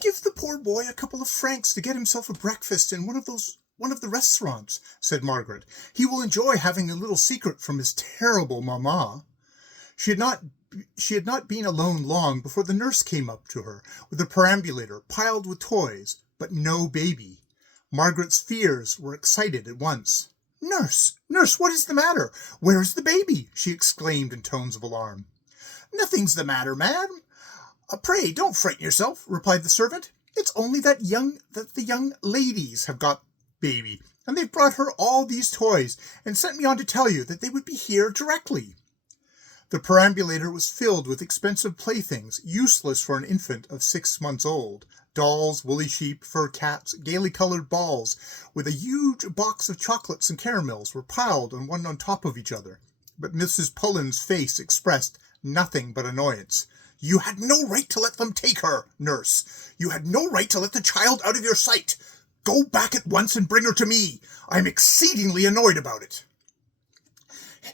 Give the poor boy a couple of francs to get himself a breakfast in one of the restaurants, said Margaret. He will enjoy having a little secret from his terrible mamma. She had not been alone long before the nurse came up to her with a perambulator piled with toys, but no baby. Margaret's fears were excited at once. Nurse, what is the matter? Where is the baby? She exclaimed in tones of alarm. Nothing's the matter, madam. Pray, don't frighten yourself, replied the servant. It's only that the young ladies have got baby, and they've brought her all these toys, and sent me on to tell you that they would be here directly. The perambulator was filled with expensive playthings, useless for an infant of 6 months old. Dolls, woolly sheep, fur cats, gaily colored balls, with a huge box of chocolates and caramels were piled one on top of each other. But Mrs. Pullen's face expressed nothing but annoyance. You had no right to let them take her, nurse. You had no right to let the child out of your sight. Go back at once and bring her to me. I'm exceedingly annoyed about it.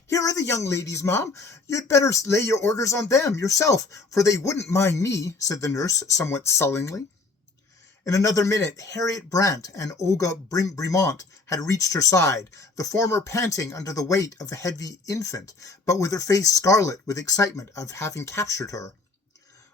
Here are the young ladies, Mom. You'd better lay your orders on them yourself, for they wouldn't mind me, said the nurse somewhat sullenly. In another minute, Harriet Brant and Olga Brimont had reached her side, the former panting under the weight of the heavy infant, but with her face scarlet with excitement of having captured her.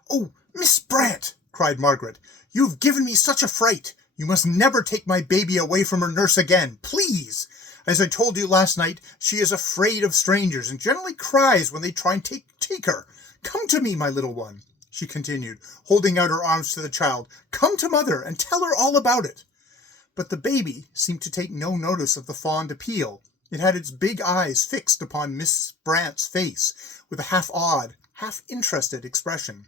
Oh, Miss Brant, cried Margaret, you've given me such a fright. You must never take my baby away from her nurse again, please. As I told you last night, she is afraid of strangers and generally cries when they try and take her. Come to me, my little one, she continued, holding out her arms to the child. Come to mother and tell her all about it. But the baby seemed to take no notice of the fond appeal. It had its big eyes fixed upon Miss Brant's face with a half-awed, half-interested expression.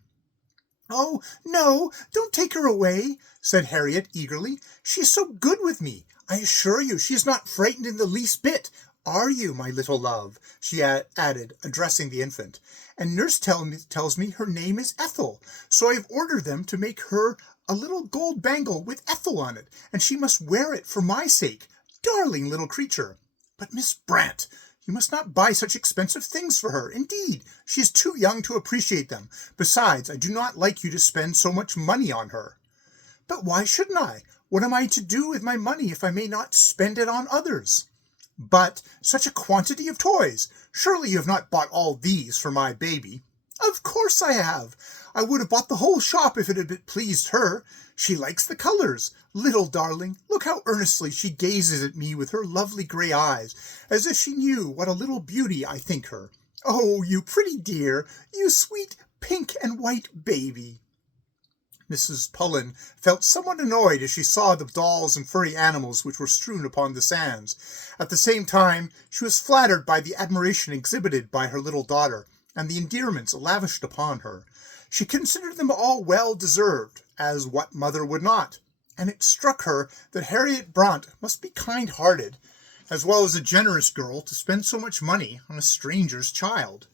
Oh, no, don't take her away, said Harriet eagerly. She is so good with me. I assure you she is not frightened in the least bit. Are you, my little love? She added, addressing the infant. And nurse tells me her name is Ethel, so I have ordered them to make her a little gold bangle with Ethel on it, and she must wear it for my sake. Darling little creature. But Miss Brant, you must not buy such expensive things for her. Indeed, she is too young to appreciate them. Besides, I do not like you to spend so much money on her. But why shouldn't I? What am I to do with my money if I may not spend it on others? But such a quantity of toys! Surely you have not bought all these for my baby? Of course I have. I would have bought the whole shop if it had pleased her. She likes the colors. Little darling, look how earnestly she gazes at me with her lovely gray eyes, as if she knew what a little beauty I think her. Oh, you pretty dear, you sweet pink and white baby. Mrs. Pullen felt somewhat annoyed as she saw the dolls and furry animals which were strewn upon the sands. At the same time, she was flattered by the admiration exhibited by her little daughter, and the endearments lavished upon her. She considered them all well deserved, as what mother would not, and it struck her that Harriet Brant must be kind-hearted, as well as a generous girl, to spend so much money on a stranger's child.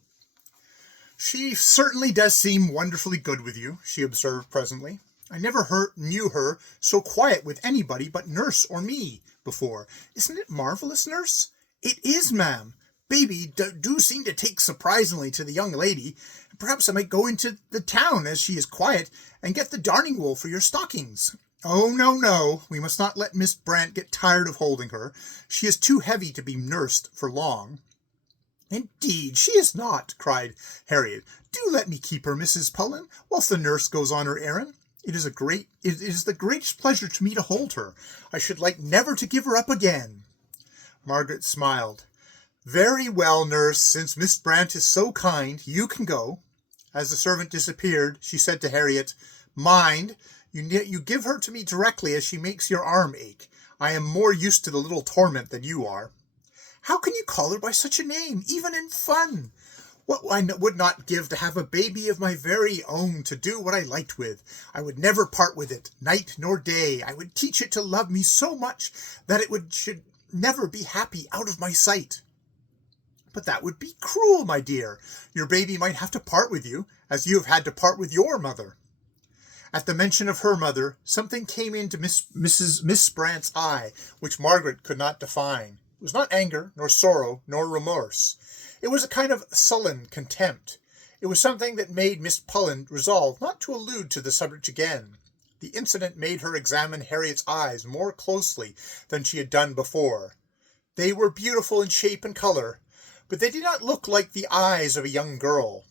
She certainly does seem wonderfully good with you, she observed presently. I never knew her so quiet with anybody but nurse or me before. Isn't it marvelous, nurse? It is, ma'am. Baby do seem to take surprisingly to the young lady. Perhaps I might go into the town, as she is quiet, and get the darning wool for your stockings. Oh, no, we must not let Miss Brant get tired of holding her. She is too heavy to be nursed for long. Indeed, she is not, cried Harriet. Do let me keep her, Mrs. Pullen, whilst the nurse goes on her errand. It is the greatest pleasure to me to hold her. I should like never to give her up again. Margaret smiled. Very well, nurse, since Miss Brant is so kind, you can go. As the servant disappeared, she said to Harriet, Mind, you give her to me directly, as she makes your arm ache. I am more used to the little torment than you are. How can you call her by such a name, even in fun? What I would not give to have a baby of my very own to do what I liked with. I would never part with it, night nor day. I would teach it to love me so much that should never be happy out of my sight. But that would be cruel, my dear. Your baby might have to part with you, as you have had to part with your mother. At the mention of her mother, something came into Miss Brant's eye, which Margaret could not define. It was not anger, nor sorrow, nor remorse. It was a kind of sullen contempt. It was something that made Miss Pullen resolve not to allude to the subject again. The incident made her examine Harriet's eyes more closely than she had done before. They were beautiful in shape and color, but they did not look like the eyes of a young girl.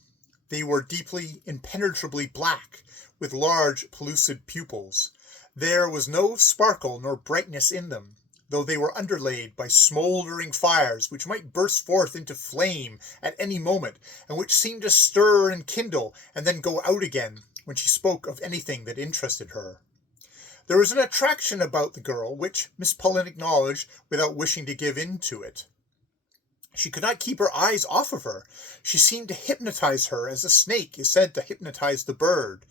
They were deeply, impenetrably black, with large, pellucid pupils. There was no sparkle nor brightness in them, though they were underlaid by smouldering fires which might burst forth into flame at any moment, and which seemed to stir and kindle, and then go out again when she spoke of anything that interested her. There was an attraction about the girl which Miss Pullen acknowledged without wishing to give in to it. She could not keep her eyes off of her. She seemed to hypnotize her as a snake is said to hypnotize the bird.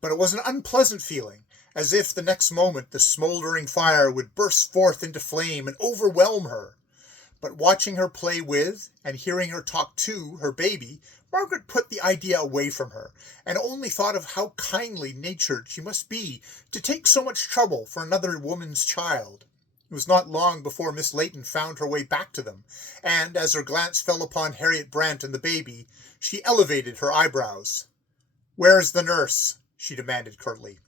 But it was an unpleasant feeling, as if the next moment the smouldering fire would burst forth into flame and overwhelm her. But watching her play with, and hearing her talk to, her baby, Margaret put the idea away from her, and only thought of how kindly natured she must be to take so much trouble for another woman's child. It was not long before Miss Layton found her way back to them, and as her glance fell upon Harriet Brant and the baby, she elevated her eyebrows. "Where's the nurse?" she demanded curtly.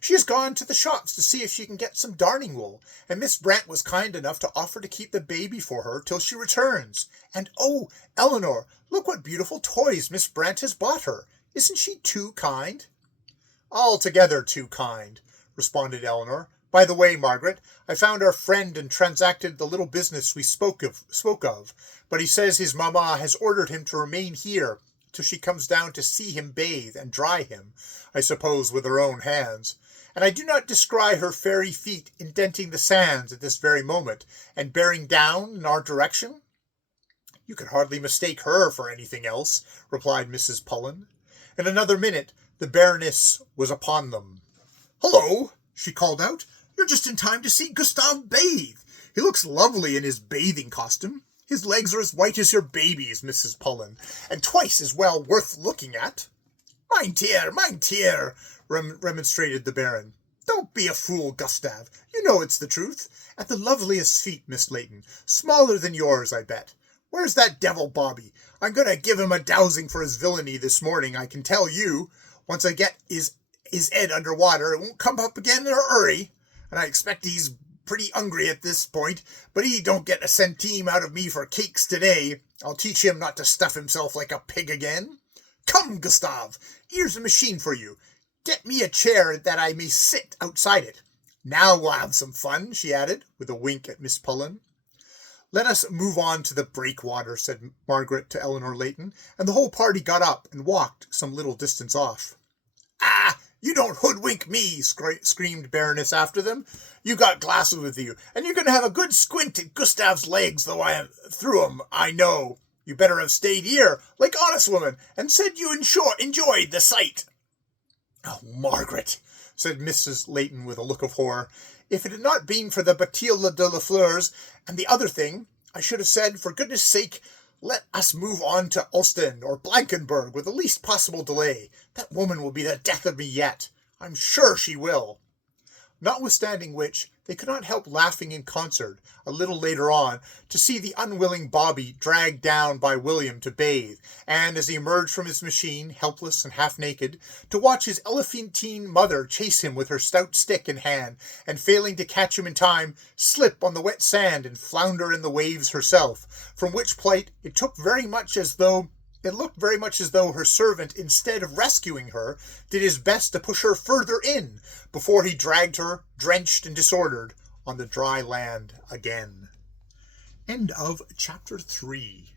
"She has gone to the shops to see if she can get some darning wool, and Miss Brant was kind enough to offer to keep the baby for her till she returns. And oh, Eleanor, look what beautiful toys Miss Brant has bought her. Isn't she too kind?" "Altogether too kind," responded Eleanor. "By the way, Margaret, I found our friend and transacted the little business we spoke of, but he says his mamma has ordered him to remain here till she comes down to see him bathe and dry him, I suppose with her own hands. And I do not descry her fairy feet indenting the sands at this very moment, and bearing down in our direction." "You could hardly mistake her for anything else," replied Mrs. Pullen. In another minute the Baroness was upon them. "Hullo!" she called out. "You're just in time to see Gustave bathe. He looks lovely in his bathing costume. His legs are as white as your baby's, Mrs. Pullen, and twice as well worth looking at." Mein dear," remonstrated the Baron. "Don't be a fool, Gustave. You know it's the truth. At the loveliest feet, Miss Layton. Smaller than yours, I bet. Where's that devil Bobby? I'm going to give him a dowsing for his villainy this morning, I can tell you. Once I get his head under water, it won't come up again in a hurry. And I expect he's pretty hungry at this point, but he don't get a centime out of me for cakes today. I'll teach him not to stuff himself like a pig again. Come, Gustave, here's a machine for you. Get me a chair that I may sit outside it. Now we'll have some fun," she added, with a wink at Miss Pullen. "Let us move on to the breakwater," said Margaret to Eleanor Layton, and the whole party got up and walked some little distance off. "Ah, you don't hoodwink me," screamed Baroness after them. "You got glasses with you, and you're going to have a good squint at Gustave's legs, though I am through 'em, I know. You better have stayed here, like honest woman, and said you enjoyed the sight." "Oh, Margaret," said Mrs. Layton with a look of horror, "if it had not been for the Bathilde de la Fleurs and the other thing, I should have said, for goodness sake, let us move on to Ostend or Blankenberg with the least possible delay. That woman will be the death of me yet. I'm sure she will." Notwithstanding which, they could not help laughing in concert, a little later on, to see the unwilling Bobby dragged down by William to bathe, and as he emerged from his machine, helpless and half-naked, to watch his elephantine mother chase him with her stout stick in hand, and failing to catch him in time, slip on the wet sand and flounder in the waves herself, from which plight it looked very much as though her servant, instead of rescuing her, did his best to push her further in, before he dragged her, drenched and disordered, on the dry land again. End of Chapter 3.